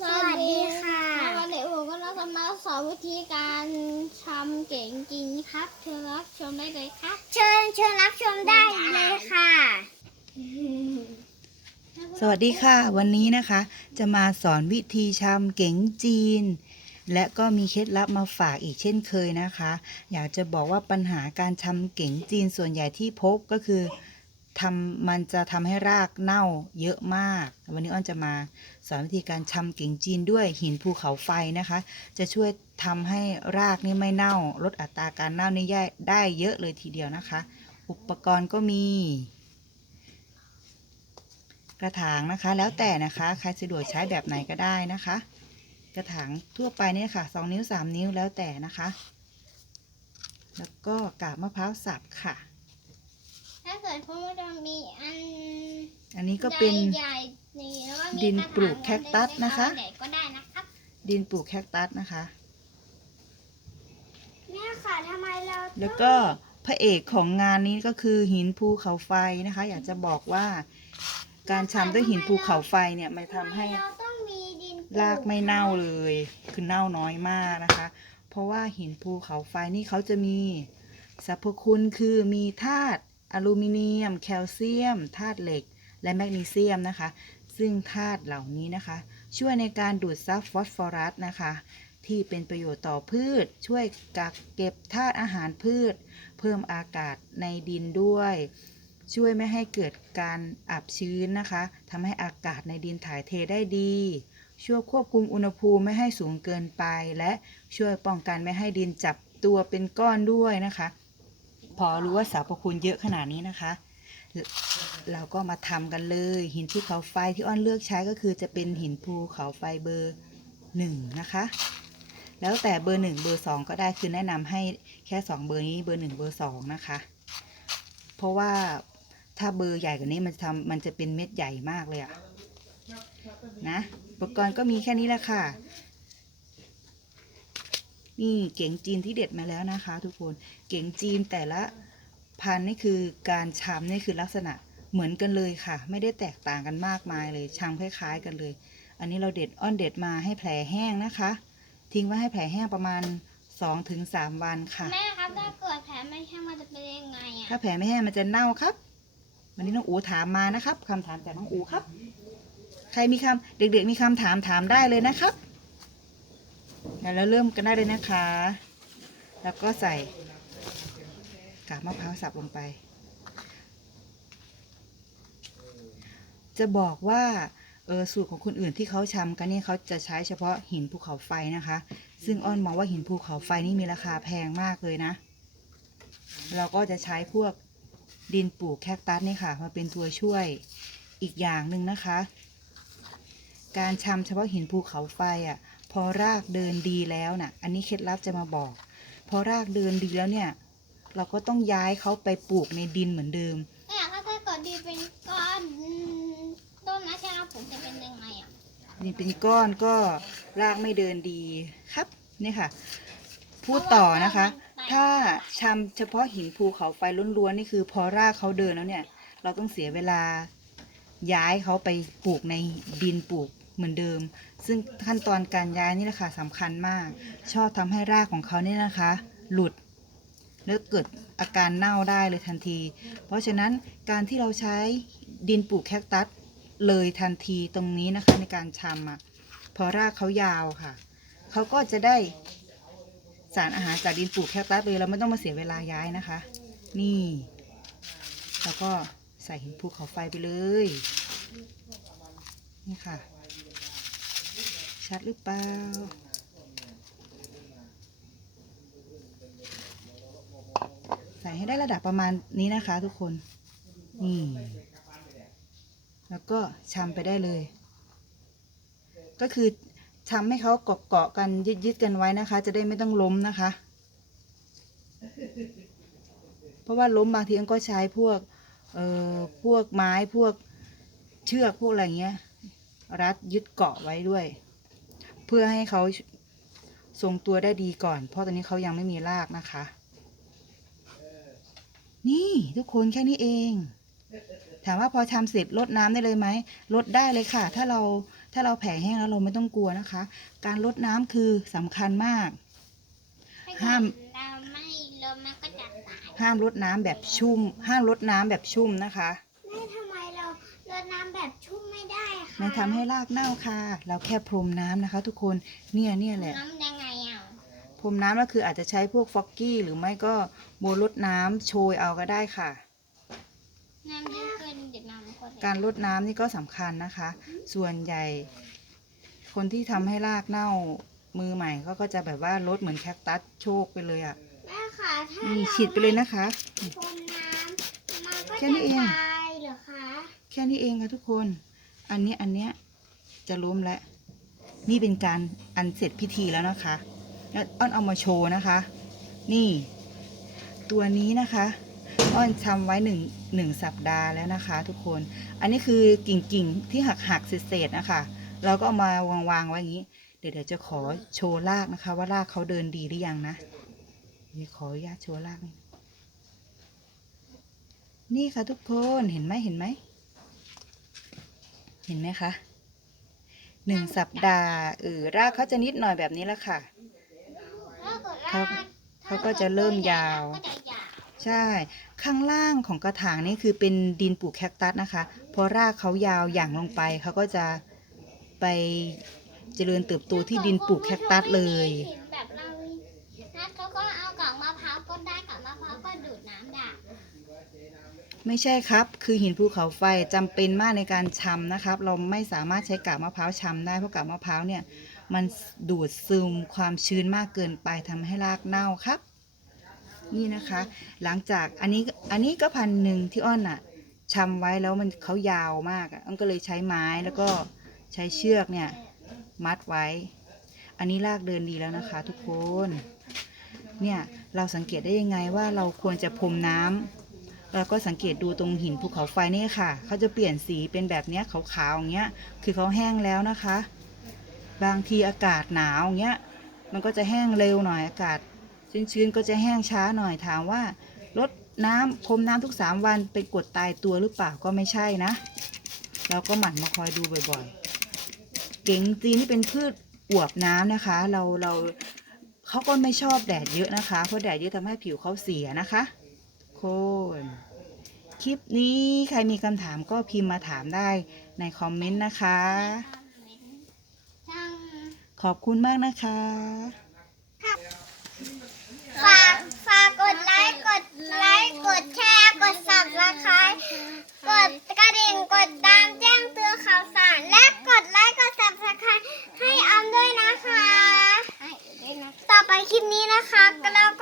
สวัสดีค่ะวันนี้ผมก็จะมาสอนวิธีการทำเก่งจริงครับ เชิญรับชมได้เลยครับเชิญเชิญรับชมได้เลยค่ะ สวัสดีค่ะ วันนี้นะคะ จะมาสอนวิธีชำเก๋งจีน และก็มีเคล็ดลับมาฝากอีกเช่นเคยนะคะ อยากจะบอกว่าปัญหาการชำเก๋งจีนส่วนใหญ่ที่พบก็คือ ทำมันจะทำให้รากเน่าเยอะมาก วันนี้อ้อนจะมาสอนวิธีการชำเก๋งจีนด้วยหินภูเขาไฟนะคะ จะช่วยทำให้รากนี่ไม่เน่า ลดอัตราการเน่านี่ได้เยอะเลยทีเดียวนะคะ อุปกรณ์ก็มี กระถางนะคะ แล้วแต่นะคะใครสะดวกใช้แบบไหนก็ได้นะคะ กระถางทั่วไปเนี่ยค่ะสองนิ้วสามนิ้วแล้วแต่นะคะ แล้วก็กาบมะพร้าวสับค่ะ ถ้าเกิดคุณผู้ชมมีอันอันนี้ก็เป็น ใหญ่ๆนี่แล้วก็มีดินระถางปลูกแคคตัสนะคะ เล็กๆก็ได้นะครับดินปลูกแคคตัสนะคะแม่ค่ะทำไมเราแล้วก็พระเอกของงานนี้ก็คือหินภูเขาไฟนะคะ อยากจะบอกว่า การชำด้วยหินภูเขาไฟเนี่ยมันทำให้ เราต้องมีดินรากไม่เน่าเลย คือเน่าน้อยมากนะคะ เพราะว่าหินภูเขาไฟนี่เขาจะมีสรรพคุณคือมีธาตุ อลูมิเนียม แคลเซียมธาตุเหล็ก และแมกนีเซียมนะคะ ซึ่งธาตุเหล่านี้นะคะ ช่วยในการดูดซับฟอสฟอรัสนะคะ ที่เป็นประโยชน์ต่อพืช ช่วยกักเก็บธาตุอาหารพืช เพิ่มอากาศในดินด้วย ช่วยไม่ให้เกิดการอับชื้นนะคะทำให้อากาศในดินถ่ายเทได้ดีช่วยควบคุมอุณหภูมิไม่ให้สูงเกินไป และช่วยป้องกันไม่ให้ดินจับตัวเป็นก้อนด้วยนะคะ พอรู้ว่าสรรพคุณเยอะขนาดนี้นะคะ เราก็มาทำกันเลย หินภูเขาไฟที่อ้อนเลือกใช้ก็คือจะเป็นหินภูเขาไฟเบอร์หนึ่งนะคะ แล้วแต่เบอร์หนึ่งเบอร์สองก็ได้คือแนะนำให้แค่สองเบอร์นี้เบอร์หนึ่งเบอร์สองนะคะ เพราะว่าถ้าเบอร์ใหญ่กว่านี้มันจะทำมันจะเป็นเม็ดใหญ่มากเลยอะนะ อุปกรณ์ก็มีแค่นี้แหละค่ะ นี่เก๋งจีนที่เด็ดมาแล้วนะคะ ทุกคน เก๋งจีนแต่ละพันธุ์นี่คือการชำนี่คือลักษณะเหมือนกันเลยค่ะ ไม่ได้แตกต่างกันมากมายเลยชำคล้าย ๆ กันเลย อันนี้เราเด็ดอ้อนเด็ดมาให้แผลแห้งนะคะ ทิ้งไว้ให้แผลแห้งประมาณ2-3วันค่ะ แม่ครับถ้าเกิดแผลไม่แห้งมันจะเป็นยังไงอะถ้าแผลไม่แห้งมันจะเน่าครับ วันนี้น้องอูถามมานะครับคำถามจากน้องอูครับ ใครมีคำเด็กๆมีคำถามถามได้เลยนะครับ เดี๋ยวเราเริ่มกันได้เลยนะคะ แล้วก็ใส่กาบมะพร้าวสับลงไป จะบอกว่าเออสูตรของคนอื่นที่เขาชำกันนี่เขาจะใช้เฉพาะหินภูเขาไฟนะคะ ซึ่งอ้อนมองว่าหินภูเขาไฟนี่มีราคาแพงมากเลยนะ เราก็จะใช้พวกดินปลูกแคคตัสนี่ค่ะมาเป็นตัวช่วยอีกอย่างหนึ่งนะคะ การชำเฉพาะหินภูเขาไฟอะ พอรากเดินดีแล้วน่ะ อันนี้เคล็ดลับจะมาบอก พอรากเดินดีแล้วเนี่ย เราก็ต้องย้ายเขาไปปลูกในดินเหมือนเดิมแม่ครับถ้าเกิดดีเป็นก้อนอืมต้นนะใช่ครับผมจะเป็นยังไงอะดินเป็นก้อนก็รากไม่เดินดีครับนี่ค่ะ พูดต่อนะคะ ถ้าชำเฉพาะหินภูเขาไฟล้วนๆนี่คือ พอรากเขาเดินแล้วเนี่ย เราต้องเสียเวลาย้ายเขาไปปลูกในดินปลูก เหมือนเดิม ซึ่งขั้นตอนการย้ายนี่แหละค่ะสำคัญมาก ชอบทำให้รากของเขาเนี่ยนะคะ หลุด แล้วเกิดอาการเน่าได้เลยทันที เพราะฉะนั้นการที่เราใช้ดินปลูกแคคตัสเลยทันทีตรงนี้นะคะในการชำอะพอรากเขายาวค่ะ เขาก็จะได้สารอาหารจากดินปลูกแคคตัสเลยเราไม่ต้องมาเสียเวลาย้ายนะคะ นี่ แล้วก็ใส่หินภูเขาไฟไปเลย นี่ค่ะ ชัดหรือเปล่า ใส่ให้ได้ระดับประมาณนี้นะคะทุกคน นี่ แล้วก็ชำไปได้เลย ก็คือทำให้เขาเกาะเกาะกันยึดยึดกันไว้นะคะ จะได้ไม่ต้องล้มนะคะ เพราะว่าล้มบางทีมันก็ใช้พวก เอ่อ พวกไม้พวกเชือกพวกอะไรเงี้ยรัดยึดเกาะไว้ด้วย พื่อให้เขาทรงตัวได้ดีก่อน เพราะตอนนี้เขายังไม่มีรากนะคะ นี่ทุกคนแค่นี้เอง ถามว่าพอทำเสร็จลดน้ำได้เลยไหมลดได้เลยค่ะ ถ้าเราถ้าเราแผลแห้งแล้วเราไม่ต้องกลัวนะคะ การลดน้ำคือสำคัญมาก ห้ามเราไม่ลมมันก็จะตายห้ามลดน้ำแบบชุ่ม ห้ามลดน้ำแบบชุ่มนะคะ แม่ทำไมเรารด น้ำแบบชุ่มไม่ได้คะไม่ทำให้รากเน่าค่ะ เราแค่พรมน้ำนะคะ ทุกคน เนี่ยเนี่ยแหละ น้ำยังไงอะพรมน้ำก็คืออาจจะใช้พวกฟอกกี้หรือไม่ก็โบลดน้ำโชยเอาก็ได้ค่ะ น้ำเยอะเกินเดี๋ยวน้ำก็การลดน้ำนี่ก็สำคัญนะคะ ส่วนใหญ่ คนที่ทำให้รากเน่ามือใหม่ก็ก็จะแบบว่าลดเหมือนแคคตัสโชกไปเลยอะ่ะแม่ค่ะถ้านี่เราฉีดไปเลยนะคะ พรมน้ำมันก็แค่จะนี้เอง ตายเหรอคะ แค่นี้เองค่ะทุกคน อันนี้อันเนี้ยจะล้มแล้ว นี่เป็นการอันเสร็จพิธีแล้วนะคะ แล้วอ้อนเอามาโชว์นะคะ นี่ ตัวนี้นะคะอ้อนทำไว้หนึ่งหนึ่งสัปดาห์แล้วนะคะ ทุกคน อันนี้คือกิ่งกิ่งที่หักหักๆเศษๆนะคะ เราก็เอามาวางวางไว้อย่างนี้ เดี๋ยวเดี๋ยวจะขอโชว์รากนะคะ ว่ารากเขาเดินดีหรือยังนะเดี๋ยวขออนุญาตโชว์รากนี่ค่ะทุกคน เห็นไหมเห็นไหม ห็นไหมคะหนึ่งสัปดาห์เออรากเขาจะนิดหน่อยแบบนี้แล้วค่ะแล้วก็เขารากเขาก็จะเริ่มยาวก็จะยาว ใช่ ข้างล่างของกระถางนี่คือเป็นดินปลูกแคคตัสนะคะ พอรากเขายาวอย่างลงไปเขาก็จะไปเจริญเติบโตที่ดินปลูกแคคตัสเลย เห็นแบบเรานัดเขาก็เอากล่องมะพร้าวก็ได้กล่องมะพร้าวก็ดูดน้ำได้ ไม่ใช่ครับ คือหินภูเขาไฟจำเป็นมากในการชำนะครับ เราไม่สามารถใช้กากมะพร้าวชำได้ เพราะกากมะพร้าวเนี่ยมันดูดซึมความชื้นมากเกินไปทำให้รากเน่าครับ นี่นะคะ หลังจากอันนี้อันนี้ก็พันหนึ่งที่อ้อนอะชำไว้แล้วมันเขายาวมากอ้อนก็เลยใช้ไม้แล้วก็ใช้เชือกเนี่ยมัดไว้ อันนี้รากเดินดีแล้วนะคะ ทุกคน เนี่ยเราสังเกตได้ยังไงว่าเราควรจะพรมน้ำ เราก็สังเกตดูตรงหินภูเขาไฟนี่ค่ะ เขาจะเปลี่ยนสีเป็นแบบนี้ขาวๆอย่างเงี้ย คือเขาแห้งแล้วนะคะ บางทีอากาศหนาวอย่างเงี้ย มันก็จะแห้งเร็วหน่อยอากาศชื้นๆก็จะแห้งช้าหน่อยถามว่าลดน้ำพรมน้ำทุกสามวันเป็นกดตายตัวหรือเปล่าก็ไม่ใช่นะ เราก็หมั่นมาคอยดูบ่อยๆ เก๋งจีนนี่เป็นพืชอวบน้ำนะคะ เราเราเขาก็ไม่ชอบแดดเยอะนะคะ เพราะแดดเยอะทำให้ผิวเขาเสียนะคะ คน คลิปนี้ใครมีคำถามก็พิมพ์มาถามได้ในคอมเมนต์นะคะ ขอบคุณมากนะคะ ฝากฝากกดไลค์ กดไลค์ กดแชร์ กด subscribe กดกระดิ่ง กดตามแจ้งเตือนข่าวสาร และกดไลค์ กด subscribe ให้ออมด้วยนะคะให้ด้วยนะต่อไปคลิปนี้นะคะเราก็